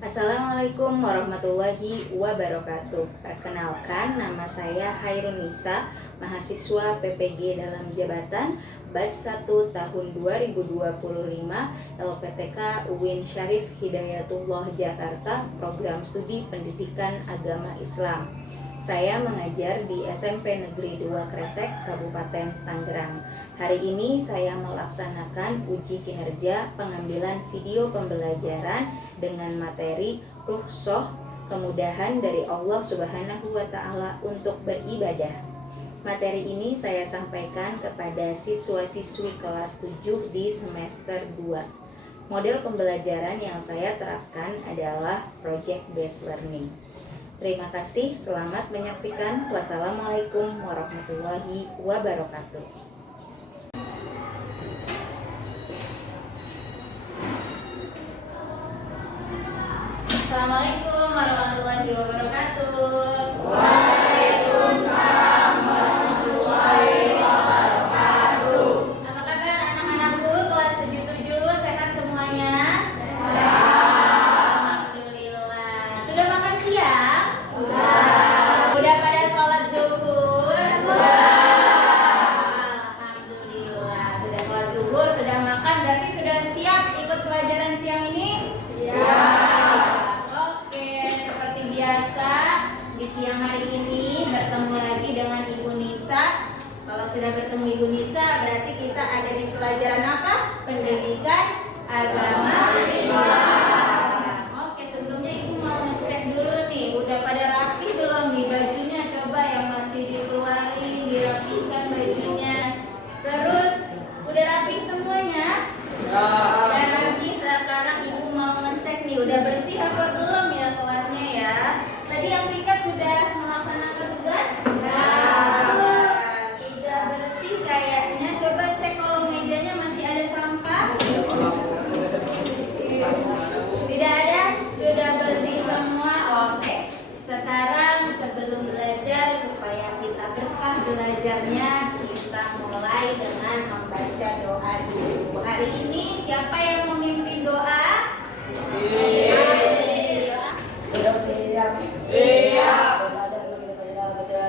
Assalamualaikum warahmatullahi wabarakatuh. Perkenalkan, nama saya Hairun Nisa, mahasiswa PPG dalam jabatan Batch 1 tahun 2025 LPTK UIN Syarif Hidayatullah Jakarta, Program Studi Pendidikan Agama Islam. Saya mengajar di SMP Negeri 2 Kresek, Kabupaten Tangerang. Hari ini saya melaksanakan uji kinerja pengambilan video pembelajaran dengan materi rukhsah kemudahan dari Allah Subhanahu wa Ta'ala untuk beribadah. Materi ini saya sampaikan kepada siswa-siswi kelas 7 di semester 2. Model pembelajaran yang saya terapkan adalah project based learning. Terima kasih, selamat menyaksikan. Wassalamualaikum warahmatullahi wabarakatuh. Assalamualaikum warahmatullahi wabarakatuh. Waalaikumsalam warahmatullahi wabarakatuh. Apa kabar anak-anakku kelas 77? Sehat semuanya? Sehat. Alhamdulillah. Sudah makan siang? Sudah. Udah pada sholat zuhur? Sudah. Alhamdulillah. Sudah sholat zuhur, sudah makan, berarti sudah siap ikut pelajaran siang ini? Siap. Biasa di siang hari ini bertemu lagi dengan Ibu Nisa. Kalau sudah bertemu Ibu Nisa berarti kita ada di pelajaran apa? Pendidikan Agama Islam. Oke, sebelumnya Ibu mau ngecek dulu nih, udah pada rapi belum nih bajunya? Coba yang masih dikeluarin, dirapikan bajunya. Terus udah rapi semuanya? Udah rapi. Sekarang Ibu mau ngecek nih, udah bersih apa belum ya kelasnya ya? Tadi yang piket sudah melaksanakan tugas? Sudah bersih kayaknya. Coba cek kolong mejanya masih ada sampah? Tidak ada? Sudah bersih semua? Oke. Sekarang sebelum belajar supaya kita berkah belajarnya, kita mulai dengan membaca doa dulu. Hari ini siapa yang memimpin doa? Siap.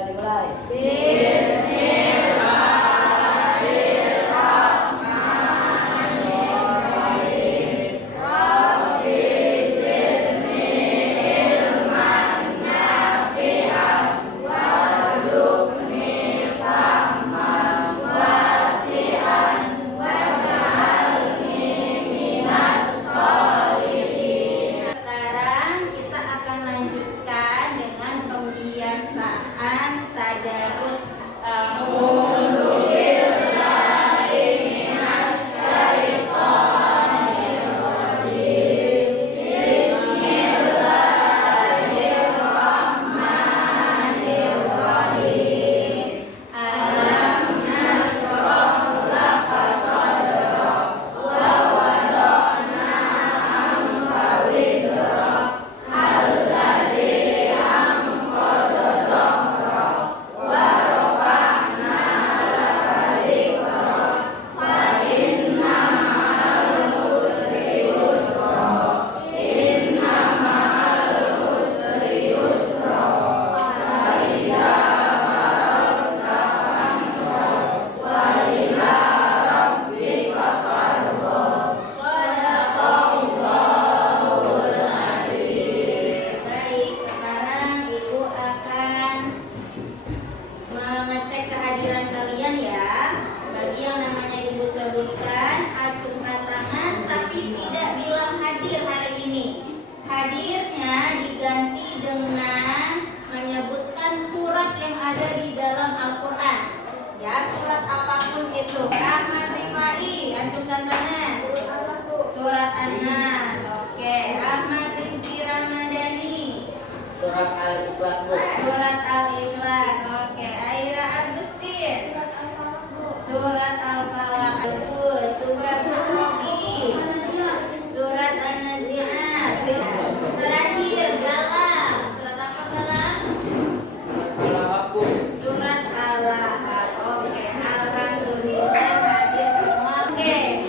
Dimulai. Bismillahirrahmanirrahim. Rabbi zidni ilman nafi'an warzuqni fahman wasi'an waj'alni minas sholihin. Sekarang kita akan lanjutkan dengan pembiasaan tadarus. A'udzu billahi minas syaitonir rajim. Bismillahirrahmanirrahim. Alam nashrah laka sadrak wa wada'na anka wizrak alladzi anqadha dhahrak wa rafa'na laka dhikrak fa inna ma'al usri yusra inna ma'al usri yusra fa idza faragta fansab wa ila rabbika farghab. Shadaqallahul adzim. Baik, sekarang Ibu akan mengecek kehadiran kalian ya. Bagi yang namanya Ibu sebutkan, acungkan tangan tapi tidak bilang hadir hari ini. Hadirnya diganti dengan menyebutkan surat yang ada di dalam Al-Quran. Ya, surat apapun itu. Ahmad Rifai, acungkan tangan. Surat An-Nas. Oke, Ahmad Rizki Ramadhani. Surat Al-Ikhlas, Bu. Surat Al-Ikhlas. Oke, Aira Agustin. Surat Al-Falaq. Bagus, tuh bagus Robi. Surat An-Nazi'at. Terakhir Galang. Surat apa Galang? Surat Al-Lahab. Oke, alhamdulillah hadir semua. Oke,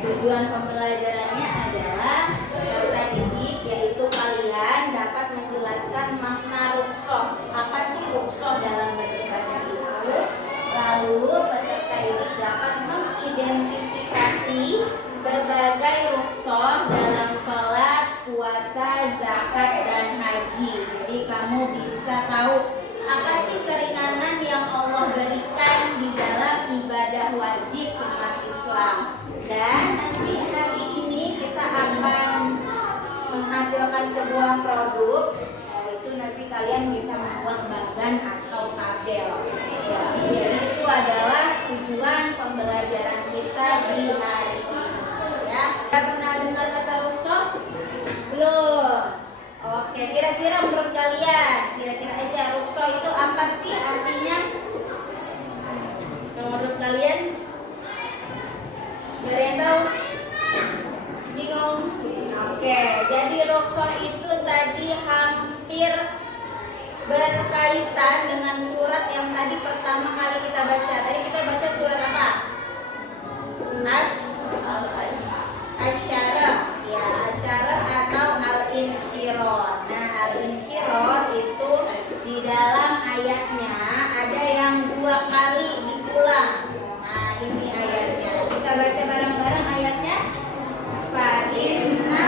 Tujuan pembelajarannya adalah peserta didik, yaitu kalian dapat menjelaskan makna rukhsah. Apa sih rukhsah dalam beribadah itu? Lalu peserta didik dapat mengidentifikasi berbagai rukhsah dalam sholat, puasa, zakat, dan haji. Jadi kamu bisa tahu apa sih keringanan yang Allah berikan di dalam ibadah wajib umat Islam. Dan nanti hari ini kita akan menghasilkan sebuah produk, yaitu nanti kalian bisa membuat bagan atau tabel. Jadi itu adalah tujuan pembelajaran kita di hari ini. Ya, pernah dengar kata rukhsah? Belum. Oke, kira-kira menurut kalian, kira-kira aja rukhsah itu apa sih artinya? Menurut kalian? Gak ada yang tahu? Bingung? Oke, jadi rukhsah itu tadi hampir berkaitan dengan surat yang tadi pertama kali kita baca. Tadi kita baca surat apa? Asyarah, ya, asyarah atau al-insyirah. Nah, al-insyirah itu di dalam ayatnya ada yang 2 kali diulang. Nah, ini ayatnya. Bisa baca bareng-bareng ayatnya? Fa inna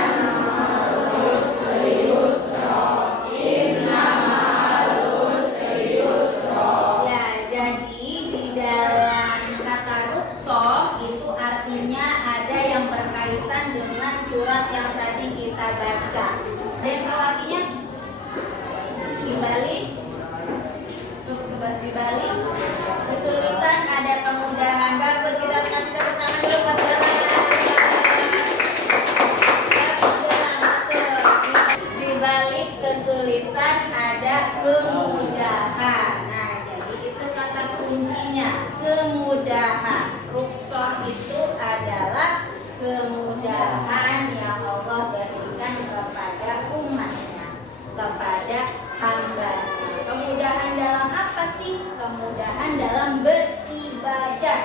ya, jadi di dalam kata rukhsah itu artinya ada yang berkaitan dengan surat yang tadi kita baca. Ada yang tahu artinya? Dibalik kesulitan ada kemudahan. Bagus, kita kasih tepuk tangan dulu buat di balik kesulitan ada kemudahan. Nah, jadi itu kata kuncinya, kemudahan. Rukhsah itu adalah kemudahan yang Allah berikan kepada umatnya, kepada hambanya. Kemudahan dalam apa sih? Kemudahan dalam beribadah.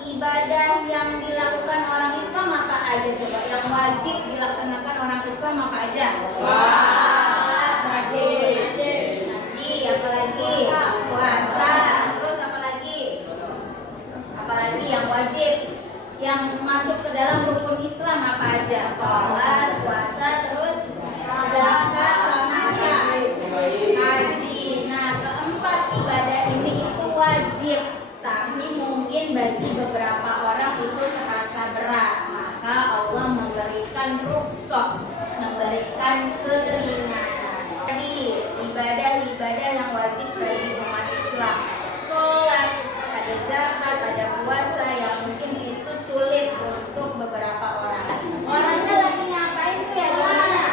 Ibadah yang dilakukan orang Islam apa aja coba? Yang wajib dilaksanakan orang Islam apa aja? Haji, apalagi puasa, terus apalagi? Apalagi yang wajib, yang masuk ke dalam rukun Islam apa aja? Sholat, puasa, terus zakat, sama apa? Haji. Nah, keempat ibadah ini itu wajib, tapi mungkin bagi beberapa orang itu terasa berat. Maka Allah memberikan rukhsah, memberikan keringanan. Jadi ibadah-ibadah yang wajib bagi umat Islam, sholat, ada zakat, ada puasa yang mungkin itu sulit untuk beberapa orang. Orangnya lagi ngapain tuh ya? Gimana?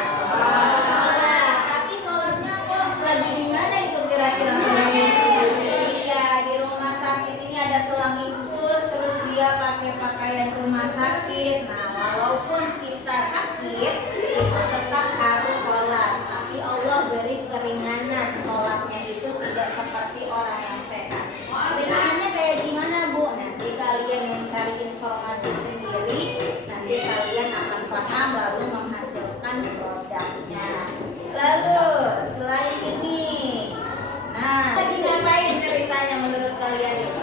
Tapi sholatnya kok lagi di mana itu kira-kira? Iya, di rumah sakit ini ada selang infus, terus dia pakai pakaian rumah sakit. Nah, walaupun kita sakit, itu tetap harus sholat. Tapi Allah beri keringanan, sholatnya itu tidak seperti orang yang sehat. Keringanannya kayak gimana, Bu? Nanti kalian mencari informasi sendiri, nanti kalian akan paham lalu menghasilkan produknya. Lalu selain ini, nah, lagi ngapain ceritanya menurut kalian itu?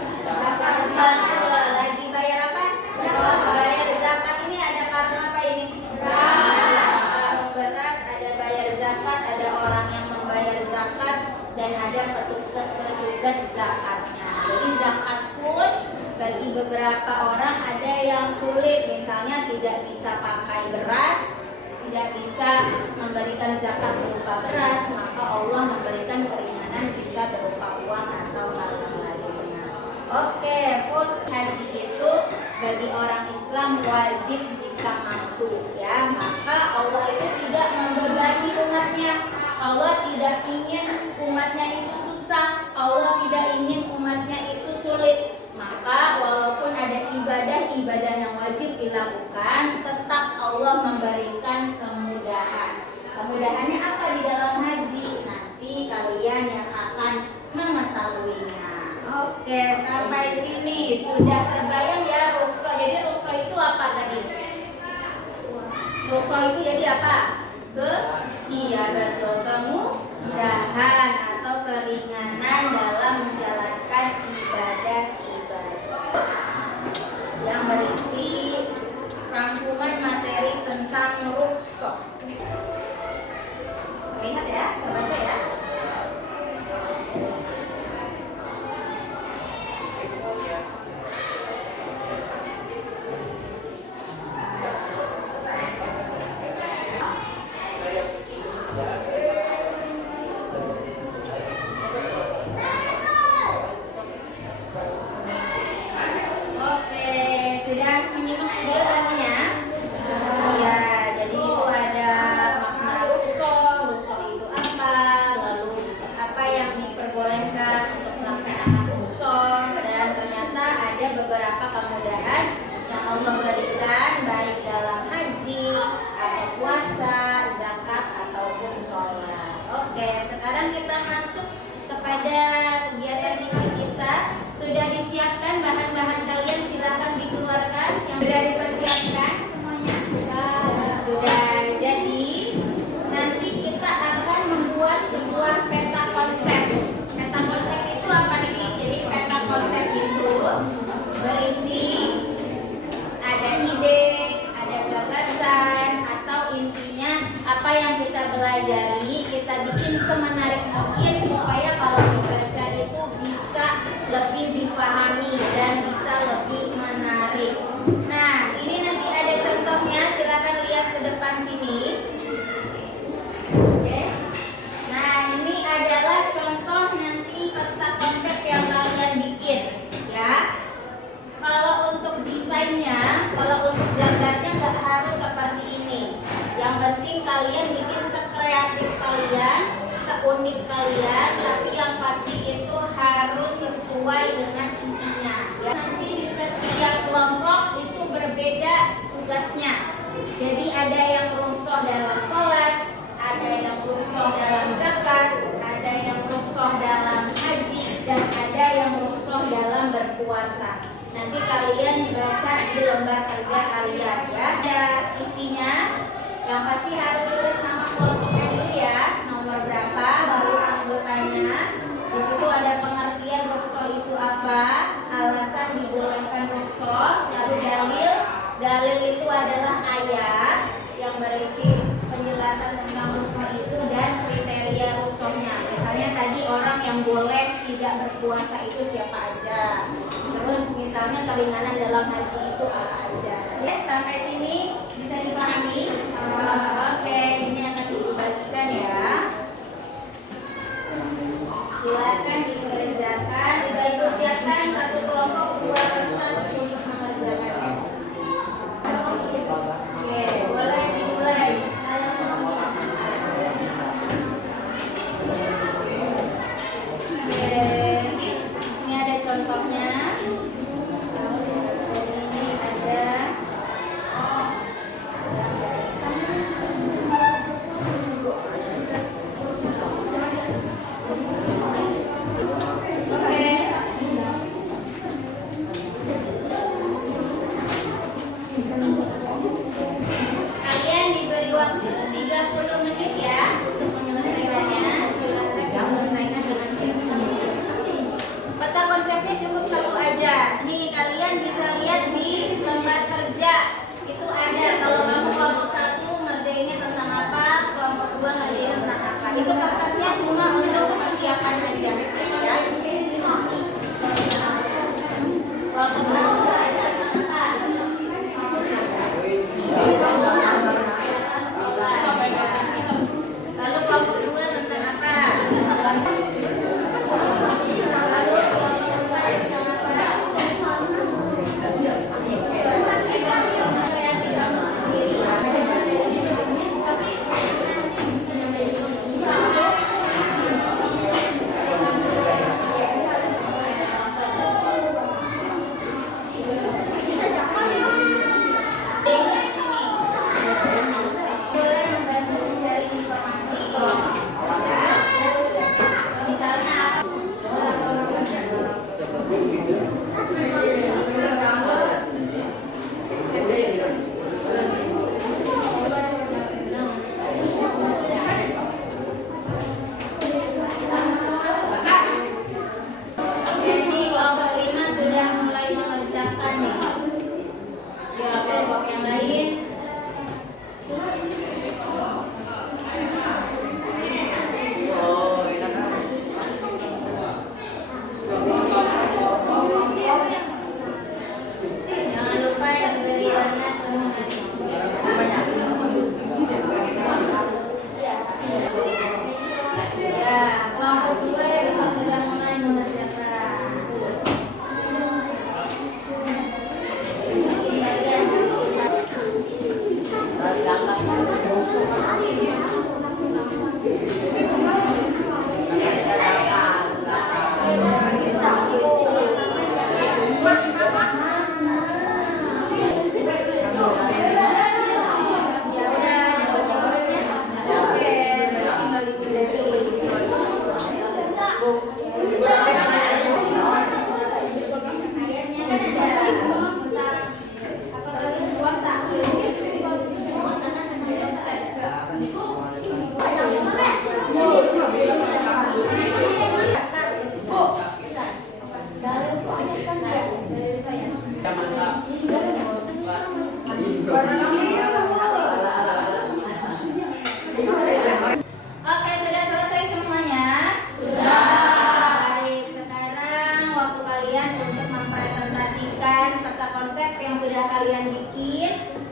Lagi bayar apa? Bayar zakat. Ini ada karena apa ini? Beras, ada bayar zakat, ada orang yang membayar zakat, dan ada petugas zakatnya. Jadi zakat pun bagi beberapa orang ada yang sulit, misalnya tidak bisa pakai beras, tidak bisa memberikan zakat berupa beras, maka Allah memberikan keringanan bisa berupa uang atau hal yang lainnya. Oke, haji itu bagi orang Islam wajib jika mampu, ya. Maka Allah itu tidak membebani umatnya. Allah tidak ingin umatnya itu susah. Allah tidak ingin umatnya itu sulit. Maka walaupun ada ibadah-ibadah yang wajib dilakukan, tetap Allah memberikan kemudahan. Kemudahannya apa di dalam haji? Nanti kalian yang akan mengetahuinya. Oke, sampai sini sudah terbayang ya rukhsah. Jadi rukhsah itu apa tadi? Rukso itu jadi apa? Iya betul, kemudahan atau keringanan dalam menjalankan ibadah-ibadah yang berisi rangkuman materi tentang rukso. Lihat ya, kita baca ya. Beberapa kemudahan yang Allah berikan baik dalam haji atau puasa, zakat ataupun sholat. Oke, sekarang kita masuk kepada kegiatan inti kita. Sudah disiapkan bahan-bahan kalian, silakan dikeluarkan. Yang sudah dipersiapkan semuanya sudah. Jadi nanti kita akan membuat sebuah peta konsep. Peta konsep itu apa sih? Jadi peta konsep itu berisi ada ide, ada gagasan, atau intinya apa yang kita pelajari kita bikin semenarik mungkin supaya kalau dibaca itu bisa lebih dipahami dan bisa lebih menarik. Nah, ini nanti ada contohnya, silakan lihat ke depan sini. Oke. Nah, ini adalah contoh nanti peta konsep yang kalian bikin, ya. Kalau untuk desainnya, kalau untuk gambarnya nggak harus seperti ini. Yang penting kalian bikin sekreatif kalian, seunik kalian, tapi yang pasti itu harus sesuai dengan isinya. Ya. Nanti di setiap kelompok itu berbeda tugasnya. Jadi ada yang rukso dalam sholat, ada yang rukso dalam zakat, ada yang rukso dalam haji, dan ada yang rukso dalam berpuasa. Nanti kalian baca di lembar kerja kalian ya. Ada isinya, yang pasti harus tulis nama kelompoknya dulu ya, nomor berapa, baru anggotanya. Di situ ada pengertian rukso itu apa, alasan dibolehkan rukso, lalu dalil. Dalil itu adalah ayat yang berisi penjelasan tentang rukso itu dan kriteria ruksonya. Misalnya tadi orang yang boleh tidak berpuasa itu siapa aja. Terus misalnya keringanan dalam haji itu apa aja. Oke, sampai sini bisa dipahami? Oke, ini akan dibagikan ya. Silakan dikerjakan. Sudah Ibu siapkan satu kelompok 2 kertas untuk mengerjakannya. Oke, boleh dimulai. Oke, ini ada contohnya. Ini ada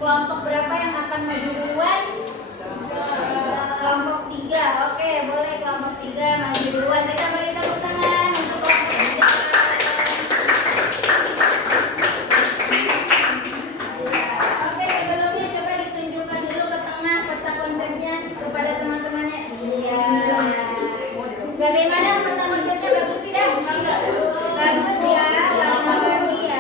Kelompok berapa yang akan maju duluan? Kelompok 3. Oke, boleh kelompok 3 maju duluan. Kita beri tepuk tangan untuk kelompok 3. Oke, sebelumnya coba ditunjukkan dulu ke tengah peta konsepnya kepada teman-temannya. Iya. Bagaimana peta konsepnya, bagus tidak? Bagus ya, warna-warni ya.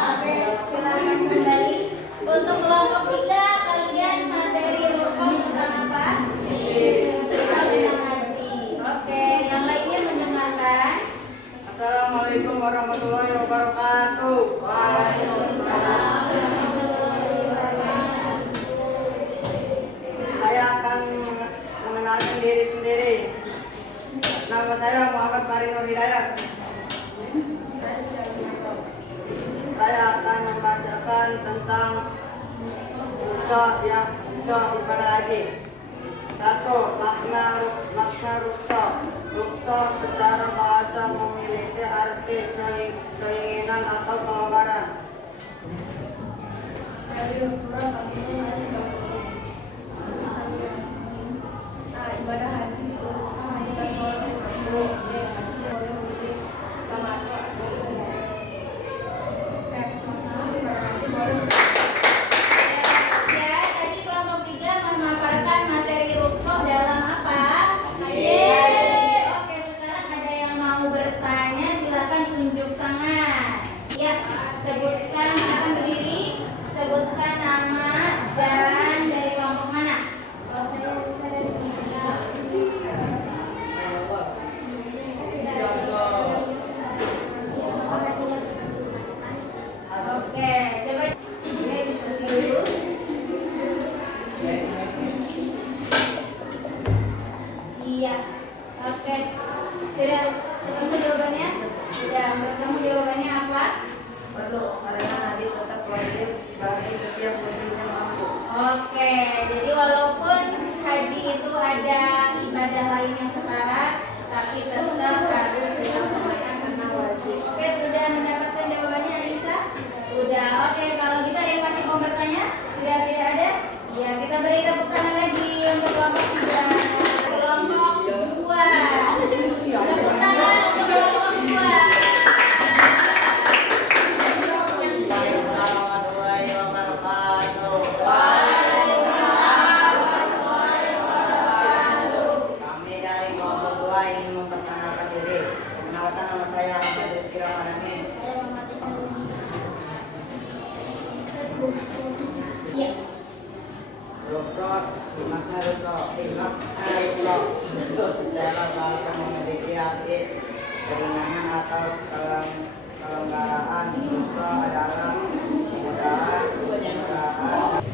Oke, silakan kembali. Untuk kelompok 3 kalian materi rumus tentang apa? Tentang haji. Oke, yang lainnya mendengarkan. Assalamualaikum warahmatullahi wabarakatuh. Saya akan mengenalkan diri sendiri. Nama saya Muhammad Farinur Hidayat. Saya akan membacakan tentang rukhsah yang ibadah haji. 1. Makna rukhsah. Rukhsah secara bahasa memiliki arti keinginan atau kelonggaran. Ibadah haji ya, tadi kelompok 3 memaparkan materi rukhsah dalam apa? Oke, sekarang ada yang mau bertanya, silakan tunjuk tangan. Ya, sebutkan, akan berdiri, sebutkan nama dan dari kelompok mana. Oke, coba kita diskusi dulu. Iya, oke. Sudah ketemu jawabannya? Sudah ketemu jawabannya apa? Perlu karena haji tetap wajib bagi setiap muslim yang mampu. Oke, jadi walaupun haji itu ada ibadah lain yang setara, tapi tetap harus dilaksanakan karena wajib. Oke, sudah mendapatkan jawabannya Anissa? Sudah. Oke, kalau gitu ada yang masih mau bertanya? Sudah tidak ada? Ya, kita beri tepuk tangan lagi untuk kelompok 3. Kelompok 2. Tepuk tangan untuk kelompok 2. Warahmatullahi wabarakatuh. Kami dari kelompok 2 ingin memperkenalkan diri. Perkenalkan, nama saya Haji Rizky Ramadhani. Ya. Rukhsah, makna rukhsah secara bahasa memiliki arti keringanan atau kelonggaran. Rukhsah adalah kemudahan, kemudahan.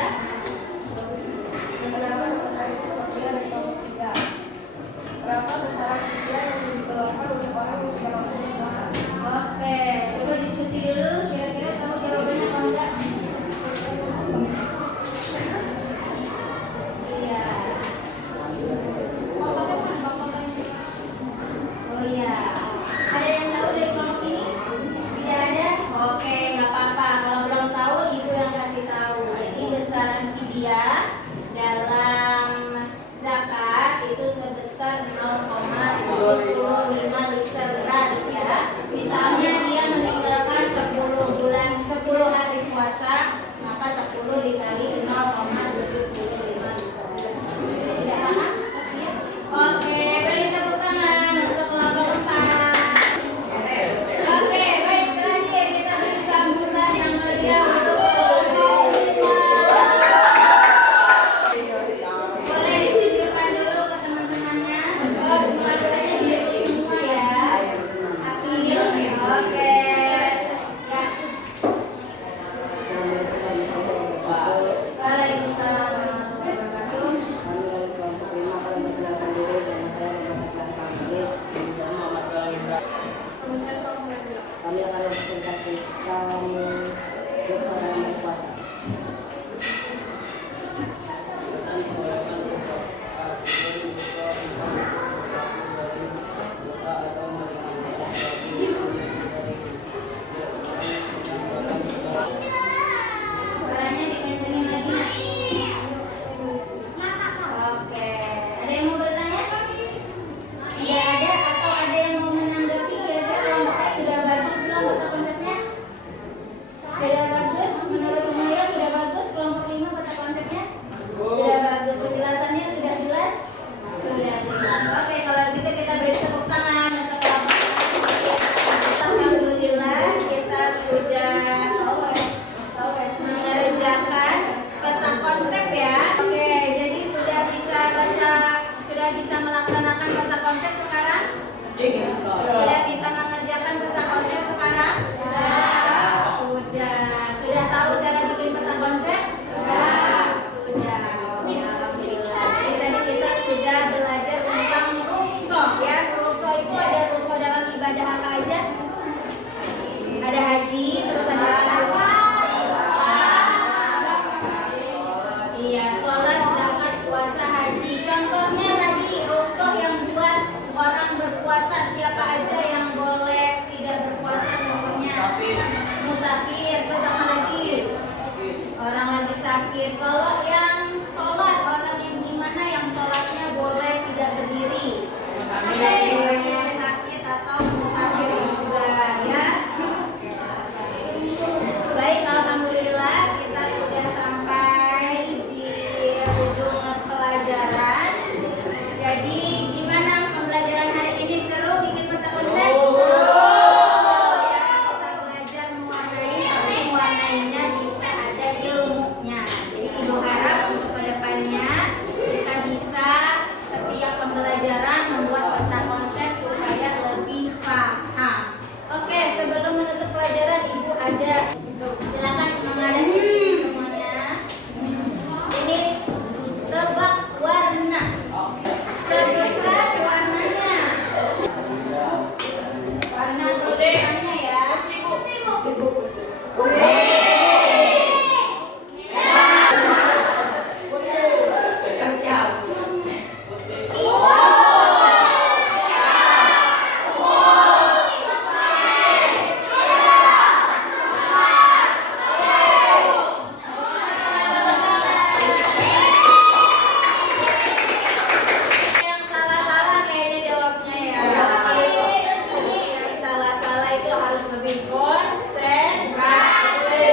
ya. Beberapa besar seperti ada kelompok 3. Berapa besaran tiga yang dikeluarkan oleh orang yang berlaku puasa? Oke, coba diskusi dulu. Kira-kira tahu jawabannya atau enggak? Iya. Oh iya. Ada yang tahu dari kelompok ini? Tidak ada? Oke, nggak apa-apa. Kalau belum tahu, ibu yang kasih tahu. Jadi besaran fidyah dalam zakat itu sebesar 0,75 liter beras ya. Misalnya dia meninggalkan 10 bulan 10 hari puasa, maka 10 dikali 0,75 liter beras. Sudah paham? Oke, beri tepuk tangan untuk kelompok 4. Oke, baik, terakhir kita beri sambutan yang meriah untuk kelompok 5. Boleh ditunjukkan dulu ke teman-temannya. Oh, semua saya biru semua ya. Akil, oke. Ya. Waalaikumsalam warahmatullahi wabarakatuh. Kami dari kelompok 5 akan memperkenalkan diri dan saya mengatakan Kamis. Kami akan mempresentasikan dosa dalam berpuasa. Suaranya dikencengin lagi. Oke, ada yang mau bertanya? Tidak ada atau ada yang mau menanggapi? Kira-kira kelompoknya sudah bagus belum kata konsepnya? Sudah bagus? Menurut Umaira sudah bagus kelompok 5 kata konsepnya? Sudah bagus. Penjelasannya sudah jelas? Sudah jelas. Oke, kalau gitu kita beri tepuk tangan untuk kelompok 5. Alhamdulillah kita sudah mengerjakan peta konsep ya. Oke, jadi sudah bisa melaksanakan peta konsep sekarang? Sudah bisa mengerjakan peta konsep sekarang? Sudah tahu cara bikin peta konsep? Sudah. Alhamdulillah. Jadi tadi kita sudah belajar tentang rukhsah ya. Rukhsah itu ada rukhsah dalam ibadah apa aja? Ada haji, terus ada apa? Iya, sholat, zakat, puasa, haji. Contohnya tadi rukhsah yang buat orang berpuasa, siapa aja yang boleh tidak berpuasa contohnya? Musafir, terus apa lagi? Orang lagi sakit. Kalau yang sholat, orang yang gimana yang sholatnya boleh tidak berdiri? Orang yang sakit atau musafir juga ya. Baik, alhamdulillah kita sudah sampai di ujung pelajaran. Jadi gimana pembelajaran hari ini? Seru bikin peta konsep? Ya, kita belajar mewarnai, tapi mewarnainya bisa ada ilmunya. Jadi ibu harap untuk kedepannya kita bisa setiap pembelajaran membuat peta konsep supaya lebih paham. Oke, sebelum menutup pelajaran ibu ada silakan menghadap di sini semuanya. Ini tebak warna. Sebutkan warnanya. Warna tulisannya ya. Yang salah-salah kayaknya jawabnya ya. Yang salah-salah itu harus lebih konsentrasi.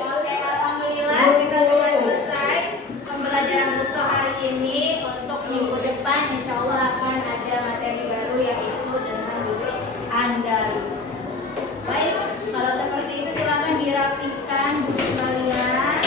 Oke, alhamdulillah kita sudah selesai pembelajaran rukhsah hari ini. Untuk minggu depan insya Allah akan ada materi baru yaitu dengan judul Andalus. Baik, kalau seperti itu silakan dirapikan buku kalian.